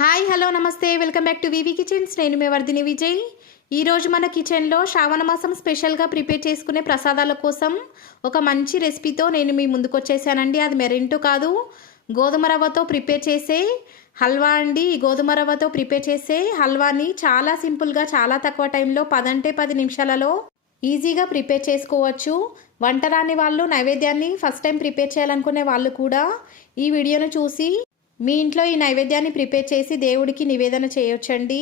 Hi hello నమస్తే welcome back to VV Kitchens. నేను మీ వర్ధిని విజయ్. ఈరోజు మన కిచెన్లో శ్రావణ మాసం స్పెషల్గా ప్రిపేర్ చేసుకునే ప్రసాదాల కోసం ఒక మంచి రెసిపీతో నేను మీ ముందుకు వచ్చేసానండి. అది మెరింటూ కాదు, గోధుమ రవ్వతో ప్రిపేర్ చేసే హల్వా అండి. ఈ గోధుమ రవ్వతో ప్రిపేర్ చేసే హల్వాని చాలా సింపుల్గా చాలా తక్కువ టైంలో 10 నిమిషాలలో ఈజీగా ప్రిపేర్ చేసుకోవచ్చు. వంట రాని వాళ్ళు, నైవేద్యాన్ని ఫస్ట్ టైం ప్రిపేర్ చేయాలనుకునే వాళ్ళు కూడా ఈ వీడియోను చూసి మీ ఇంట్లో ఈ నైవేద్యాన్ని ప్రిపేర్ చేసి దేవుడికి నివేదన చేయొచ్చండి.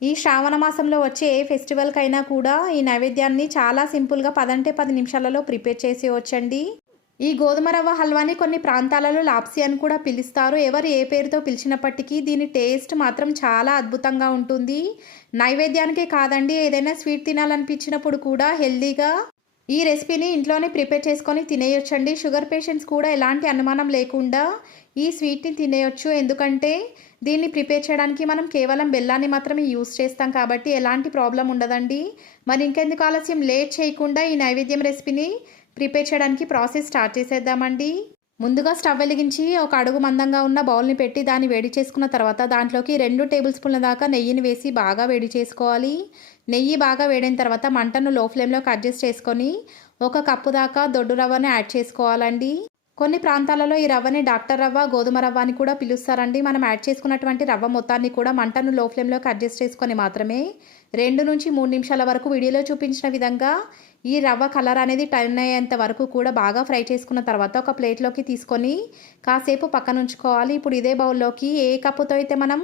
ఈ శ్రావణ మాసంలో వచ్చే ఏ ఫెస్టివల్కైనా కూడా ఈ నైవేద్యాన్ని చాలా సింపుల్గా 10 నిమిషాలలో ప్రిపేర్ చేసేయచ్చండి. ఈ గోధుమ రవ్వ హల్వాని కొన్ని ప్రాంతాలలో లాప్సీ అని కూడా పిలుస్తారు. ఎవరు ఏ పేరుతో పిలిచినప్పటికీ దీని టేస్ట్ మాత్రం చాలా అద్భుతంగా ఉంటుంది. నైవేద్యానికే కాదండి, ఏదైనా స్వీట్ తినాలనిపించినప్పుడు కూడా హెల్దీగా ఈ రెసిపీని ఇంట్లోనే ప్రిపేర్ చేసుకొని తినేయొచ్చండి. షుగర్ పేషెంట్స్ కూడా ఎలాంటి అనుమానం లేకుండా ఈ స్వీట్ని తినేయొచ్చు. ఎందుకంటే దీన్ని ప్రిపేర్ చేయడానికి మనం కేవలం బెల్లాన్ని మాత్రమే యూస్ చేస్తాం కాబట్టి ఎలాంటి ప్రాబ్లం ఉండదండి. మరి ఇంకెందుకు ఆలస్యం, లేట్ చేయకుండా ఈ నైవేద్యం రెసిపీని ప్రిపేర్ చేయడానికి ప్రాసెస్ స్టార్ట్ చేసేద్దామండి. ముందుగా స్టవ్ వెలిగించి ఒక అడుగు మందంగా ఉన్న బౌల్ని పెట్టి దాన్ని వేడి చేసుకున్న తర్వాత దాంట్లోకి 2 టేబుల్ స్పూన్ల దాకా నెయ్యిని వేసి బాగా వేడి చేసుకోవాలి. నెయ్యి బాగా వేడిన తర్వాత మంటను లో ఫ్లేమ్లోకి అడ్జస్ట్ చేసుకొని 1 కప్పు దాకా దొడ్డు రవ్వని యాడ్ చేసుకోవాలండి. కొన్ని ప్రాంతాలలో ఈ రవ్వని డాక్టర్ రవ్వ, గోధుమ రవ్వ అని కూడా పిలుస్తారండి. మనం యాడ్ చేసుకున్నటువంటి రవ్వ మొత్తాన్ని కూడా మంటను లో ఫ్లేమ్లోకి అడ్జస్ట్ చేసుకొని మాత్రమే 2 నుంచి 3 నిమిషాల వరకు వీడియోలో చూపించిన విధంగా ఈ రవ్వ కలర్ అనేది టర్న్ అయ్యేంత వరకు కూడా బాగా ఫ్రై చేసుకున్న తర్వాత ఒక ప్లేట్లోకి తీసుకొని కాసేపు పక్కన ఉంచుకోవాలి. ఇప్పుడు ఇదే బౌల్లోకి ఏ కప్పుతో అయితే మనం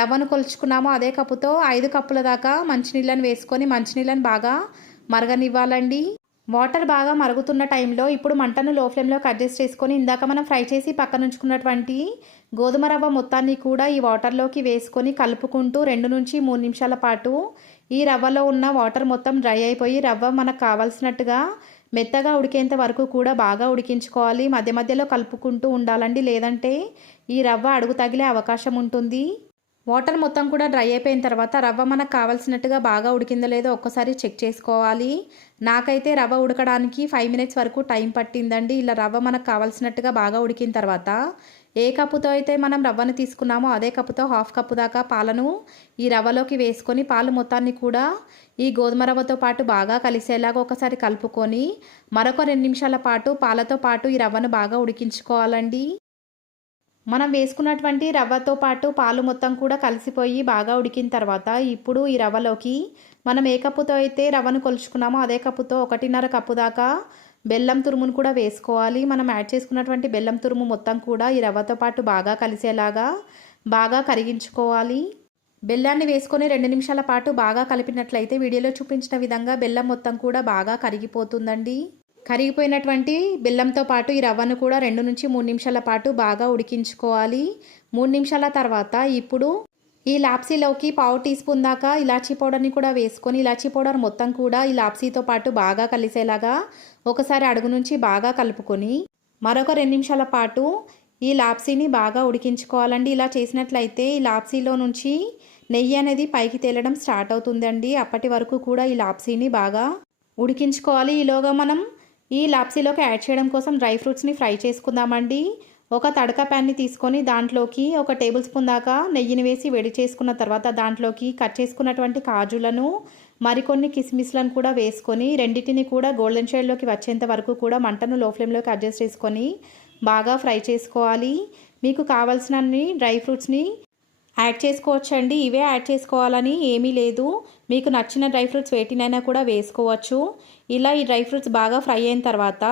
రవ్వను కొలుచుకున్నామో అదే కప్పుతో 5 కప్పుల దాకా మంచినీళ్ళని వేసుకొని మంచినీళ్ళని బాగా మరగనివ్వాలండి. వాటర్ బాగా మరుగుతున్న టైంలో ఇప్పుడు మంటను లో ఫ్లేమ్లోకి అడ్జస్ట్ చేసుకొని ఇందాక మనం ఫ్రై చేసి పక్కన ఉంచుకున్నటువంటి గోధుమ రవ్వ మొత్తాన్ని కూడా ఈ వాటర్లోకి వేసుకొని కలుపుకుంటూ 2 నుంచి 3 నిమిషాల పాటు ఈ రవ్వలో ఉన్న వాటర్ మొత్తం డ్రై అయిపోయి రవ్వ మనకు కావాల్సినట్టుగా మెత్తగా ఉడికేంత వరకు కూడా బాగా ఉడికించుకోవాలి. మధ్య మధ్యలో కలుపుకుంటూ ఉండాలండి, లేదంటే ఈ రవ్వ అడుగు తగిలే అవకాశం ఉంటుంది. వాటర్ మొత్తం కూడా డ్రై అయిపోయిన తర్వాత రవ్వ మనకు కావాల్సినట్టుగా బాగా ఉడికిందో లేదో ఒక్కసారి చెక్ చేసుకోవాలి. నాకైతే రవ్వ ఉడకడానికి 5 మినిట్స్ వరకు టైం పట్టిందండి. ఇలా రవ్వ మనకు కావాల్సినట్టుగా బాగా ఉడికిన తర్వాత ఏ కప్పుతో అయితే మనం రవ్వను తీసుకున్నామో అదే కప్పుతో 1/2 కప్పు దాకా పాలను ఈ రవ్వలోకి వేసుకొని పాలు మొత్తాన్ని కూడా ఈ గోధుమ రవ్వతో పాటు బాగా కలిసేలాగా ఒకసారి కలుపుకొని మరొక 2 నిమిషాల పాటు పాలతో పాటు ఈ రవ్వను బాగా ఉడికించుకోవాలండి. మనం వేసుకున్నటువంటి రవ్వతో పాటు పాలు మొత్తం కూడా కలిసిపోయి బాగా ఉడికిన తర్వాత ఇప్పుడు ఈ రవ్వలోకి మనం ఏ కప్పుతో అయితే రవ్వను కొలుచుకున్నామో అదే కప్పుతో 1.5 కప్పు దాకా బెల్లం తురుమును కూడా వేసుకోవాలి. మనం యాడ్ చేసుకున్నటువంటి బెల్లం తురుము మొత్తం కూడా ఈ రవ్వతో పాటు బాగా కలిసేలాగా బాగా కరిగించుకోవాలి. బెల్లాన్ని వేసుకొని 2 నిమిషాల పాటు బాగా కలిపినట్లయితే వీడియోలో చూపించిన విధంగా బెల్లం మొత్తం కూడా బాగా కరిగిపోతుందండి. కరిగిపోయినటువంటి బెల్లంతో పాటు ఈ రవ్వను కూడా 2 నుంచి 3 నిమిషాల పాటు బాగా ఉడికించుకోవాలి. 3 నిమిషాల తర్వాత ఇప్పుడు ఈ లాప్సీలోకి 1/2 టీ స్పూన్ దాకా ఇలాచీ పౌడర్ని కూడా వేసుకొని ఇలాచీ పౌడర్ మొత్తం కూడా ఈ లాప్సీతో పాటు బాగా కలిసేలాగా ఒకసారి అడుగు నుంచి బాగా కలుపుకొని మరొక 2 నిమిషాల పాటు ఈ లాప్సీని బాగా ఉడికించుకోవాలండి. ఇలా చేసినట్లయితే ఈ లాప్సీలో నుంచి నెయ్యి అనేది పైకి తేలడం స్టార్ట్ అవుతుందండి. అప్పటి వరకు కూడా ఈ లాప్సీని బాగా ఉడికించుకోవాలి. ఈలోగా మనం ఈ లాప్సీలోకి యాడ్ చేయడం కోసం డ్రై ఫ్రూట్స్ని ఫ్రై చేసుకుందామండి. ఒక తడక ప్యాన్ని తీసుకొని దాంట్లోకి 1 టేబుల్ స్పూన్ దాకా నెయ్యిని వేసి వేడి చేసుకున్న తర్వాత దాంట్లోకి కట్ చేసుకున్నటువంటి కాజులను మరికొన్ని కిస్మిస్లను కూడా వేసుకొని రెండింటిని కూడా గోల్డెన్ షేడ్లోకి వచ్చేంత వరకు కూడా మంటను లో ఫ్లేమ్లోకి అడ్జస్ట్ చేసుకొని బాగా ఫ్రై చేసుకోవాలి. మీకు కావాల్సినన్ని డ్రై ఫ్రూట్స్ని యాడ్ చేసుకోవచ్చండి. ఇవే యాడ్ చేసుకోవాలని ఏమీ లేదు, మీకు నచ్చిన డ్రై ఫ్రూట్స్ వేటినైనా కూడా వేసుకోవచ్చు. ఇలా ఈ డ్రై ఫ్రూట్స్ బాగా ఫ్రై అయిన తర్వాత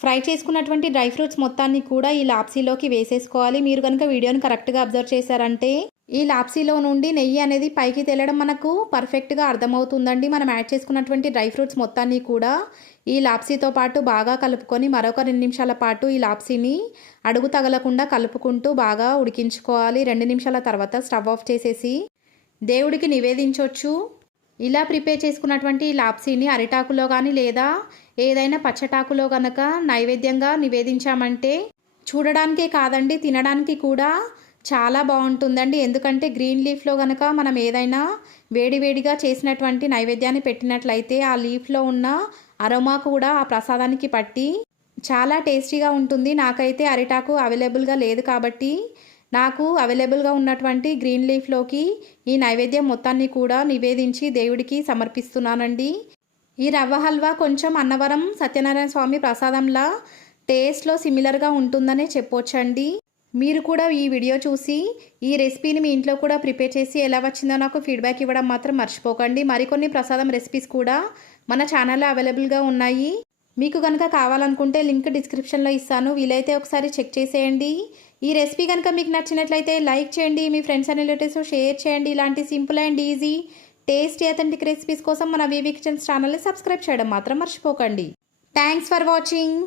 ఫ్రై చేసుకున్నటువంటి డ్రై ఫ్రూట్స్ మొత్తాన్ని కూడా ఈ లాప్సీలోకి వేసేసుకోవాలి. మీరు కనుక వీడియోని కరెక్ట్గా అబ్జర్వ్ చేశారంటే ఈ లాప్సీలో నుండి నెయ్యి అనేది పైకి తేలడం మనకు పర్ఫెక్ట్గా అర్థమవుతుందండి. మనం యాడ్ చేసుకున్నటువంటి డ్రై ఫ్రూట్స్ మొత్తాన్ని కూడా ఈ లాప్సీతో పాటు బాగా కలుపుకొని మరొక 2 నిమిషాల పాటు ఈ లాప్సీని అడుగు తగలకుండా కలుపుకుంటూ బాగా ఉడికించుకోవాలి. 2 నిమిషాల తర్వాత స్టవ్ ఆఫ్ చేసేసి దేవుడికి నివేదించవచ్చు. ఇలా ప్రిపేర్ చేసుకున్నటువంటి లాప్సీని అరిటాకులో కానీ లేదా ఏదైనా పచ్చటాకులో కనుక నైవేద్యంగా నివేదించామంటే చూడడానికే కాదండి, తినడానికి కూడా చాలా బాగుంటుందండి. ఎందుకంటే గ్రీన్ లీఫ్లో కనుక మనం ఏదైనా వేడివేడిగా చేసినటువంటి నైవేద్యాన్ని పెట్టినట్లయితే ఆ లీఫ్లో ఉన్న అరోమా కూడా ఆ ప్రసాదానికి పట్టి చాలా టేస్టీగా ఉంటుంది. నాకైతే అరిటాకు అవైలబుల్గా లేదు కాబట్టి నాకు అవైలబుల్గా ఉన్నటువంటి గ్రీన్ లీఫ్లోకి ఈ నైవేద్యం మొత్తాన్ని కూడా నివేదించి దేవుడికి సమర్పిస్తున్నానండి. ఈ రవ్వ హల్వా కొంచెం అన్నవరం సత్యనారాయణ స్వామి ప్రసాదంలా టేస్ట్లో సిమిలర్గా ఉంటుందనే చెప్పొచ్చండి. మీరు కూడా ఈ వీడియో చూసి ఈ రెసిపీని మీ ఇంట్లో కూడా ప్రిపేర్ చేసి ఎలా వచ్చిందో నాకు ఫీడ్బ్యాక్ ఇవ్వడం మాత్రం మర్చిపోకండి. మరికొన్ని ప్రసాదం రెసిపీస్ కూడా మన ఛానల్లో అవైలబుల్గా ఉన్నాయి. మీకు కనుక కావాలనుకుంటే లింక్ డిస్క్రిప్షన్లో ఇస్తాను, వీలైతే ఒకసారి చెక్ చేసేయండి. ఈ రెసిపీ కనుక మీకు నచ్చినట్లయితే లైక్ చేయండి, మీ ఫ్రెండ్స్ అండ్ రిలేటివ్స్ షేర్ చేయండి. ఇలాంటి simple and easy tasty authentic recipes కోసం మన వీవీ కిచెన్స్ ఛానల్ని సబ్స్క్రైబ్ చేయడం మాత్రం మర్చిపోకండి. Thanks for watching.